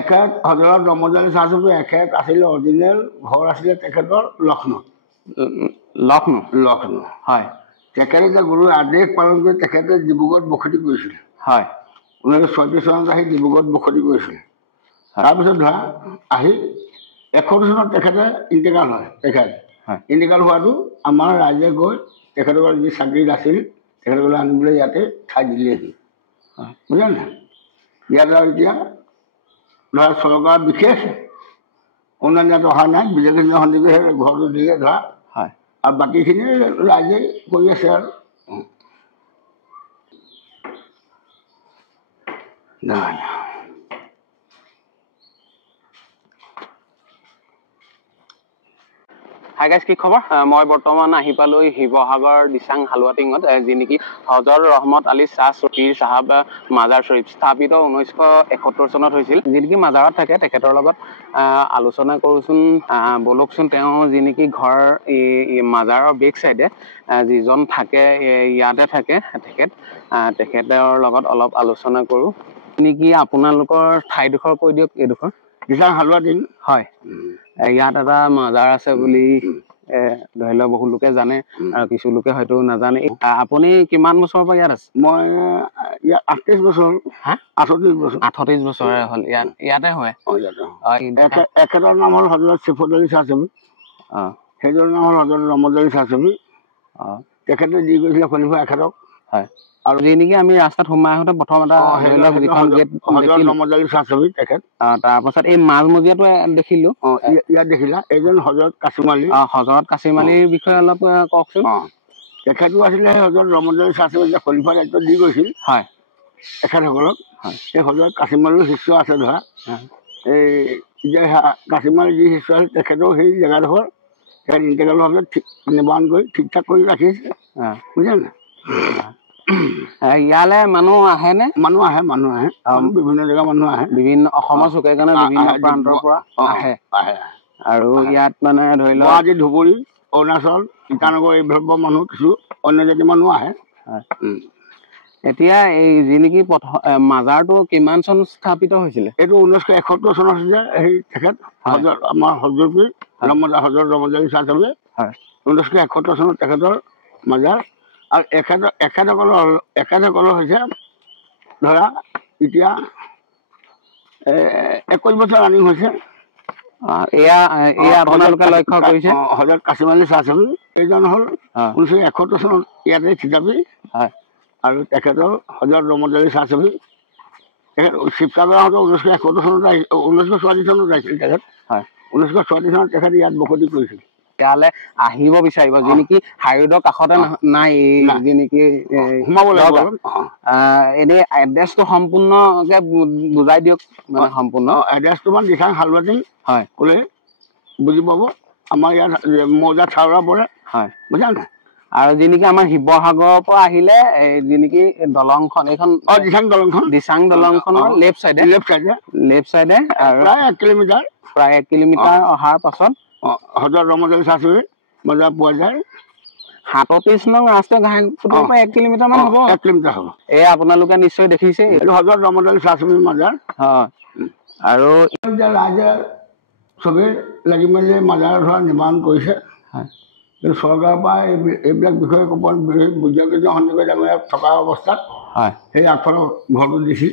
এখেত হজৰত ৰহমত আলী শ্বাহ ছুফি এখেত আছিলে অৰিজিনেল ঘৰ আছিলে তেখেতৰ লক্ষ্ণৌ হয় তেখেতে যে গুৰুৰ আদেশ পালন কৰি তেখেতে ডিব্ৰুগড়ত বসতি কৰিছিলে হয় 1936 চনত আহি ডিব্ৰুগড়ত বসতি কৰিছিলে তাৰপিছত ধৰা আহি 71 চনত তেখেতে ইণ্টেগ্ৰাল হয় ইণ্টেগ্ৰাল হোৱাটো আমাৰ ৰাইজে গৈ তেখেতসকল যি চাকৰিত আছিল তেখেতসকলে আনিবলৈ ইয়াতে ঠাই দিলেহি বুজিলে নাই ইয়াত আৰু এতিয়া ধৰা চৰকাৰ বিশেষ অন্যান্য ইয়াত অহা নাই বিজেপি সন্দিকৈ ঘৰটো দিলে ধৰা আৰু বাকীখিনি ৰাইজে কৰি আছে আৰু হাই গাইজ কি খবৰ মই বৰ্তমান আহি পালো শিৱসাগৰ দিচাং হালুৱাটিঙত যি নেকি হজৰত ৰহমত আলী শ্বাহ পীৰ চাহাব মাজাৰ শ্বৰীফ স্থাপিত 1971 চনত হৈছিল যি নেকি মাজাৰত থাকে তেখেতৰ লগত আলোচনা কৰোচোন বলকচোন তেওঁ যি নেকি ঘৰ মাজাৰৰ বেক চাইডে যিজন থাকে ইয়াতে থাকে তেখেতৰ লগত অলপ আলোচনা কৰোঁ নেকি আপোনালোকৰ ঠাইডোখৰ কৈ দিয়ক এইডোখৰ দিচাং হালুৱাটিং হয় ইয়াত এটা মাজাৰ আছে বুলি ধৰি লওক বহু লোকে জানে আৰু কিছু লোকে হয়তো নাজানে আপুনি কিমান বছৰৰ পৰা ইয়াত আছে মই ইয়াত 38 বছৰ 38 বছৰে হ'ল ইয়াতে হয় এখেতৰ নাম হ'ল হজৰত চিফত আলী শ্বাহ ছুফি সেইজনৰ নাম হ'ল হজৰত ৰহমত আলী শ্বাহ ছুফি তেখেতে দি গৈছিলে খলিফা এখেতক হয় আৰু যি নেকি আমি ৰাস্তাত সোমাই আহোঁতে প্ৰথম এটা যিখন গেট ৰহমত আলী শ্বাহ ছুফি তেখেত তাৰপাছত এই মাজমজিয়াটো দেখিলো ইয়াত দেখিলা এইজন হজৰত কাছিম আলীৰ বিষয়ে অলপ কওকচোন তেখেতো আছিলে হজৰত ৰহমত আলী শ্বাহ ছুফি যে খলিফা দায়িত্ব দি গৈছিল হয় এখেতসকলক সেই হজৰত কাছিম আলীৰ শিষ্য আছে ধৰা এই যে কাছিম আলীৰ যি শিষ্য আছিল তেখেতেও সেই জেগাডোখৰ তেখেত ইণ্টেগ্ৰেলভাৱে নিৰ্মাণ কৰি ঠিক ঠাক কৰি ৰাখিছে বুজিলে নাই ইয়ালে মানুহ আহে বিভিন্ন জেগা মানুহ আহে বিভিন্ন অসমৰ চুকে কাৰণে বিভিন্ন প্ৰান্তৰ পৰা আহে আৰু ইয়াত মানে ধৰি লওক গুৱাহাটী ধুবুৰী অৰুণাচল ইটানগৰ এইবিলাকৰ মানুহ কিছু অন্য জাতি মানুহ আহে এতিয়া এই যি নেকি মাজাৰটো কিমান চন স্থাপিত হৈছিলে এইটো 1971 চনত হৈছিলে সেই তেখেত আমাৰ হজৰত ৰহমত আলী শ্বাহ ছুফি 1971 চনত তেখেতৰ মাজাৰ আৰু এখেতসকলৰ হৈছে ধৰা এতিয়া 21 বছৰ ৰানিং হৈছে আপোনালোকে লক্ষ্য কৰিছে হজৰত কাছিম আলী শ্বাহ ছুফি এইজন হ'ল 1971 চনত ইয়াতে থিতাপি আৰু তেখেতৰ হজৰত ৰহমত আলী শ্বাহ ছুফি তেখেত শিৱসাগৰ হওঁতে 1971 চনত 1934 চনত আহিছিল তেখেত 1934 চনত তেখেত ইয়াত বসতি কৰিছিল ইয়ালে আহিব বিচাৰিব যি নেকি হাইৰোডৰ কাষতে নাই যি নেকি সোমাব লাগিব এনেই এড্ৰেছটো সম্পূৰ্ণকে বুজাই দিয়ক মানে সম্পূৰ্ণ এড্ৰেছটো মানে দিচাং হালুৱাটিং হয় ক'লে বুজি পাব আমাৰ ইয়াত মৌজা চাউৰা পৰে হয় বুজিলা নাই আৰু যি নেকি আমাৰ শিৱসাগৰৰ পৰা আহিলে যি নেকি দলংখন এইখন দিচাং দলংখনৰ লেফ্ট চাইডে আৰু প্ৰায় 1 কিলোমিটাৰ অহাৰ পাছত হজৰত ৰহমত আলী শ্বাহ ছুফি মাজাৰ পোৱা যায় 37 নং ৰাষ্ট্ৰীয় ঘাইপথৰ পৰা 1 কিলোমিটাৰ মান হ'ব 1 কিলোমিটাৰ হ'ব আপোনালোকে নিশ্চয় দেখিছে এইটো হজৰত ৰহমত আলী শ্বাহ ছুফি মাজাৰ আৰু ৰাইজে চবেই লাগি মেলি মাজাৰ ধৰা নিৰ্মাণ কৰিছে কিন্তু চৰকাৰৰ পৰা এইবিলাক বিষয়ে বুজাকিজন সন্দিকৈ থকা অৱস্থাত সেই আগফালৰ ঘৰটো দিছিল